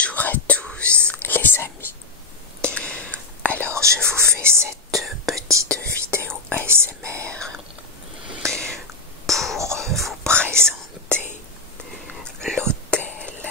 Bonjour à tous les amis. Alors je vous fais cette petite vidéo ASMR pour vous présenter l'hôtel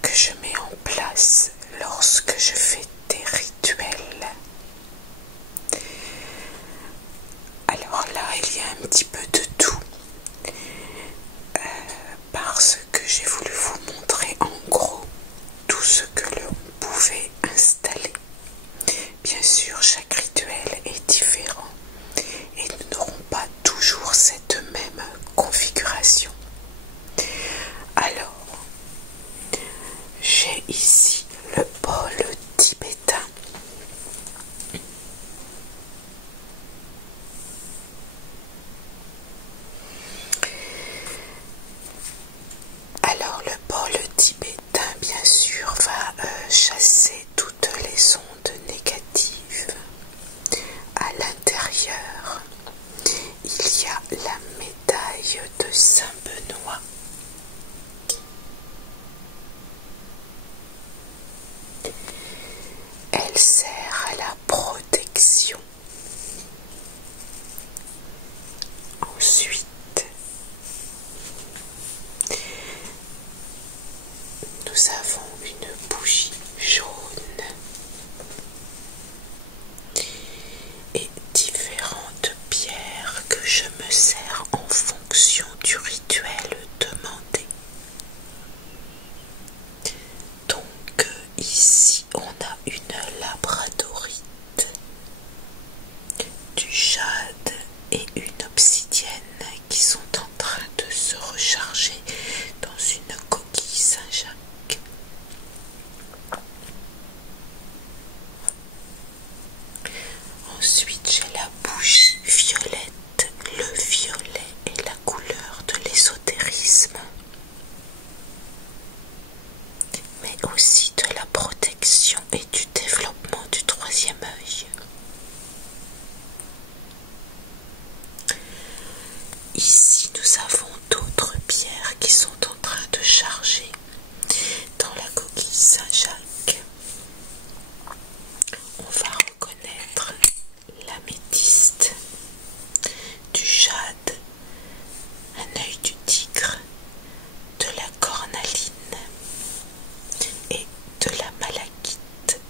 que je mets en place lorsque je fais des rituels. Alors là il y a un petit peu de tout parce que j'ai voulu vous montrer en gros tout ce que l'on pouvait installer. Bien sûr, chaque rituel est différent et nous n'aurons pas toujours cette même configuration. Alors, j'ai ici le bol tibétain. Alors, le bol tibétain, bien sûr, va chasser toutes les ondes négatives. À l'intérieur, il y a la médaille de Saint-Benoît. Elle sert à la protection. Ensuite, nous avons une bougie jaune et différentes pierres que je me sers en fonction du rituel demandé. Donc ici on a une labradorite, du jade et une obsidienne qui sont en train de se recharger dans une coquille Saint-Jacques. Ensuite j'ai la bougie violette. Le violet est la couleur de l'ésotérisme, mais aussi de la protection et du développement du troisième œil. Ici nous avons d'autres pierres qui sont en train de charger dans la coquille Saint-Jacques. On va reconnaître l'améthyste, du jade, un œil du tigre, de la cornaline et de la malachite.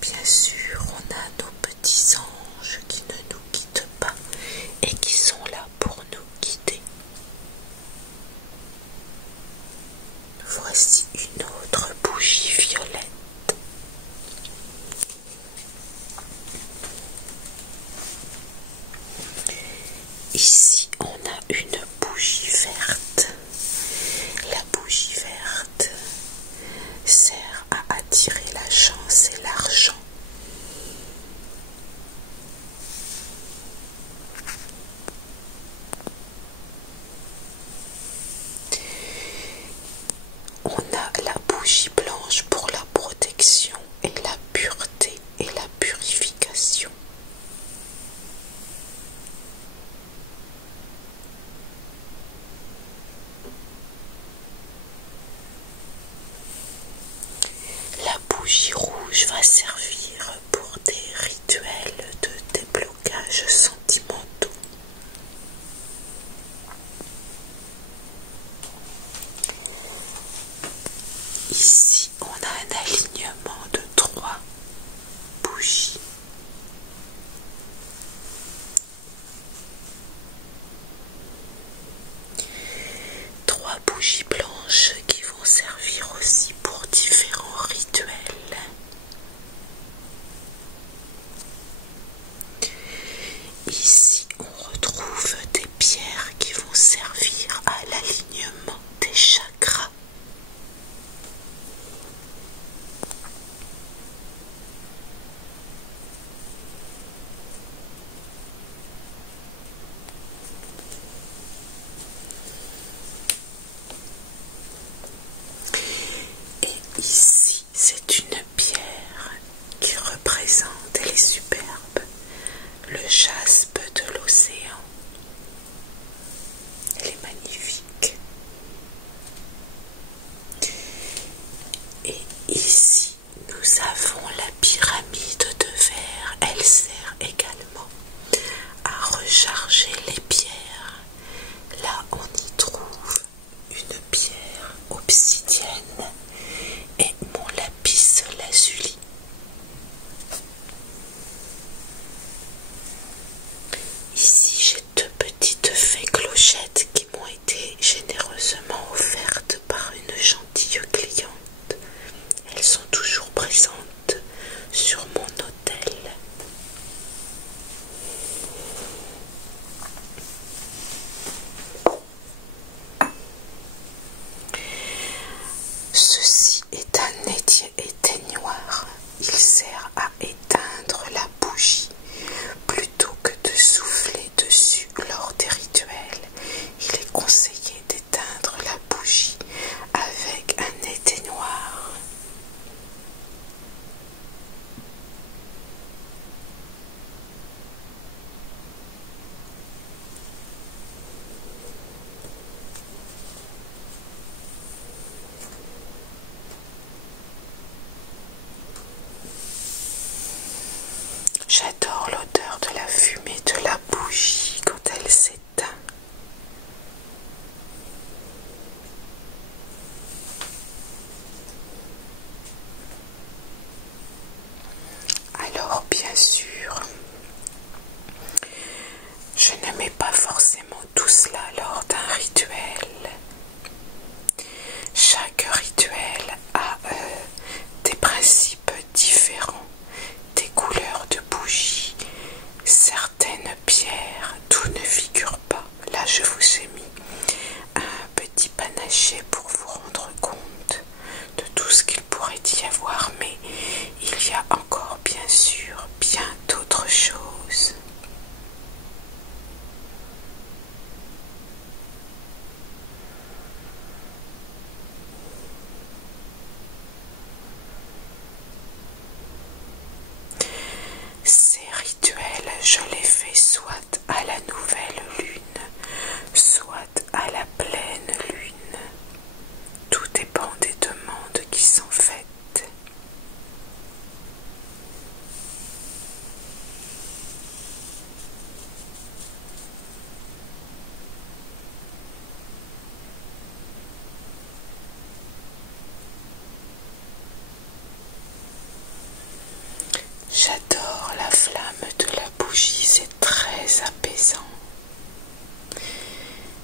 Bien sûr, on a nos petits anges qui ne nous quittent pas et qui sont là pour nous guider. Voici une autre bougie violette. Ici, on a une bougie verte. La bougie verte sert à attirer la chance et l'argent. On a la bougie blanche pour la protection et la pureté et la purification. La bougie rouge va servir pour des rituels de déblocage sentimentaux. Ici, on a un alignement de 3 bougies. Trois bougies blanches qui vont servir aussi pour différents rituels. Et ici, nous avons la pyramide de verre. Elle sert également à recharger les pierres. Là, on y trouve une pierre obsidienne et mon lapis lazuli. Ici, j'ai deux petites fées clochettes qui m'ont été généreusement offertes par une gentille cliente. Elles sont toujours présentes sur mon autel. Ceci est un éteignoir. Il sert à éteindre la bougie. Plutôt que de souffler dessus lors des rituels, il est conseillé d'éteindre la bougie avec un éteignoir. J'adore l'odeur de la fumée de la bougie quand elle s'éteint. Alors bien sûr, je ne mets pas forcément tout cela lors d'un rituel. Chaque rituel a des principes différents, des couleurs de bougies, certaines pierres, tout ne figure pas. Là, je vous ai mis un petit panaché pour vous rendre compte de tout ce qu'il pourrait y avoir, mais il y a encore bien sûr bien d'autres choses. Ces rituels, je les fais soit à la nouvelle lune, soit à la pleine lune. Tout dépend des demandes qui sont faites. J'adore la flamme de la bougie, c'est très apaisant.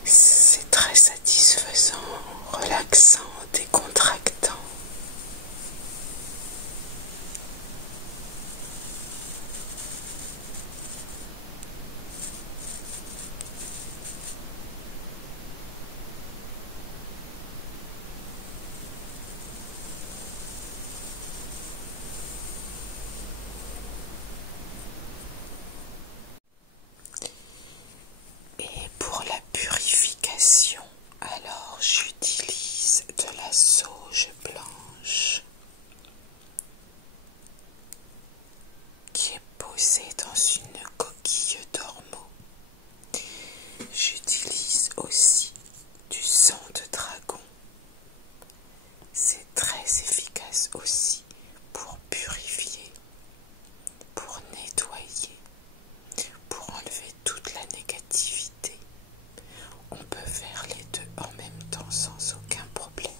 C'est très satisfaisant, relaxant, décontractant. Et pour la purification, alors j'utilise de la sauge blanche qui est posée dans une coquille d'ormeau. J'utilise aussi du sang de dragon. C'est très efficace aussi pour purifier, pour nettoyer, pour enlever toute la négativité. On peut faire les deux en même temps sans aucun problème.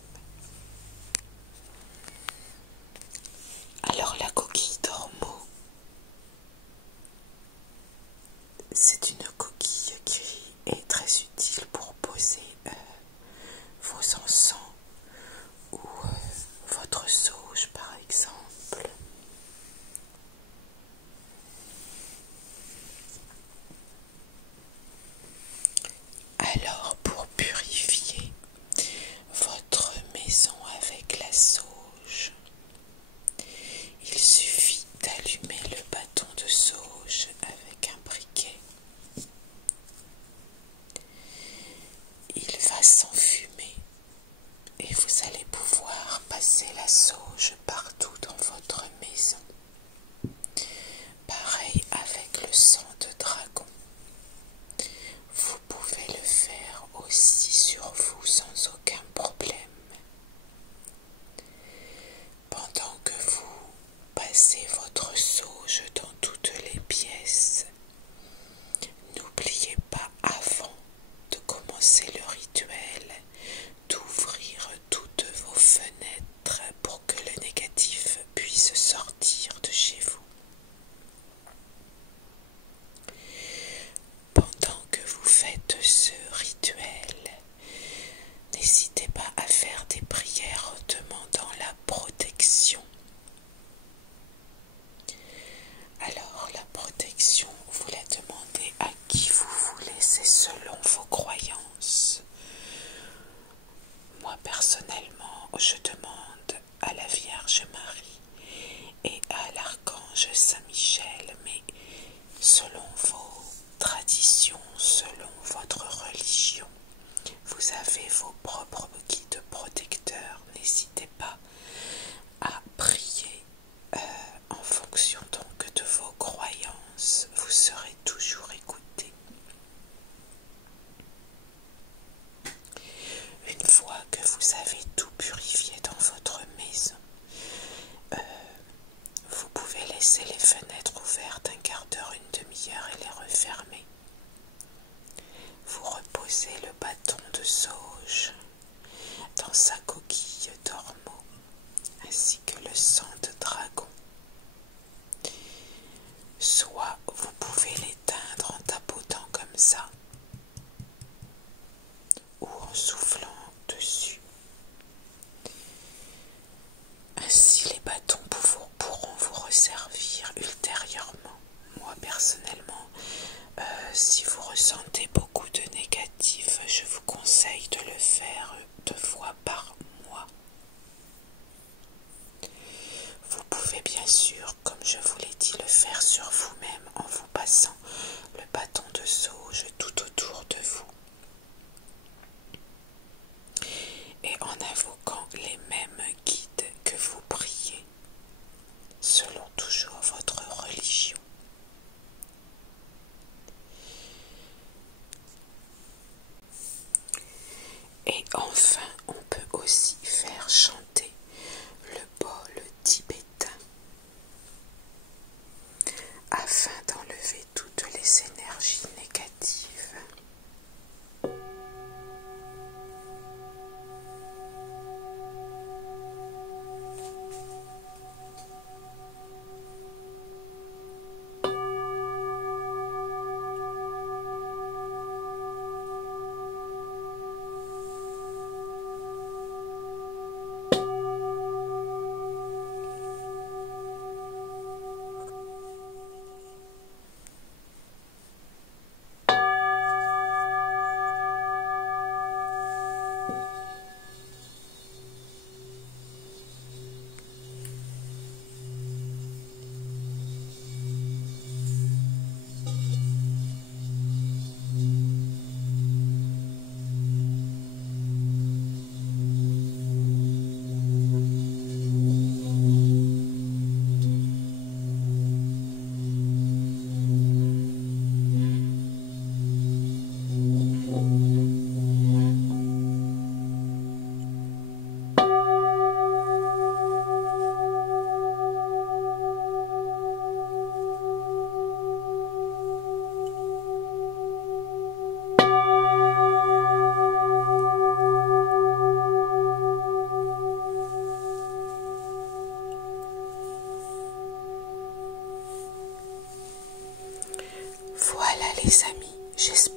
Alors la coquille d'ormeau, c'est une coquille qui est très utile pour poser vos encens ou votre sauge par exemple. Alors pour purifier votre maison avec la sauge, il suffit d'allumer le bâton de sauge avec un briquet. Il va s'enfumer et vous allez pouvoir passer la sauge partout dans votre maison. Pareil avec le sang de dragon. Vous pouvez le faire aussi sur vous sans aucun problème. je demande à la Vierge Marie et à l'archange Saint-Michel, mais selon vos traditions, selon votre religion, vous avez vos propres guides protecteurs. N'hésitez pas à prier en fonction donc de vos croyances. Vous serez toujours écouté. Une fois que vous avez tout purifié dans votre maison, vous pouvez laisser les fenêtres ouvertes un quart d'heure, une demi-heure et les refermer. Vous reposez le bâton de sauge dans sa coquille d'ormeau, ainsi que le sang de dragon. Soit vous pouvez l'éteindre en tapotant comme ça, ou en soufflant dessus. Ainsi les bâtons pourront vous resservir ultérieurement. Moi personnellement, si vous ressentez beaucoup de négatif, je vous conseille de le faire 2 fois par mois. Vous pouvez bien sûr, comme je vous l'ai dit, le faire sur vous-même en vous passant le bâton de sauge tout autour de vous et en invoquant les mêmes guides que vous priez, selon toujours votre religion. Et enfin, on peut aussi faire chanter le bol tibétain afin d'enlever toutes les énergies négatives. Voilà les amis, j'espère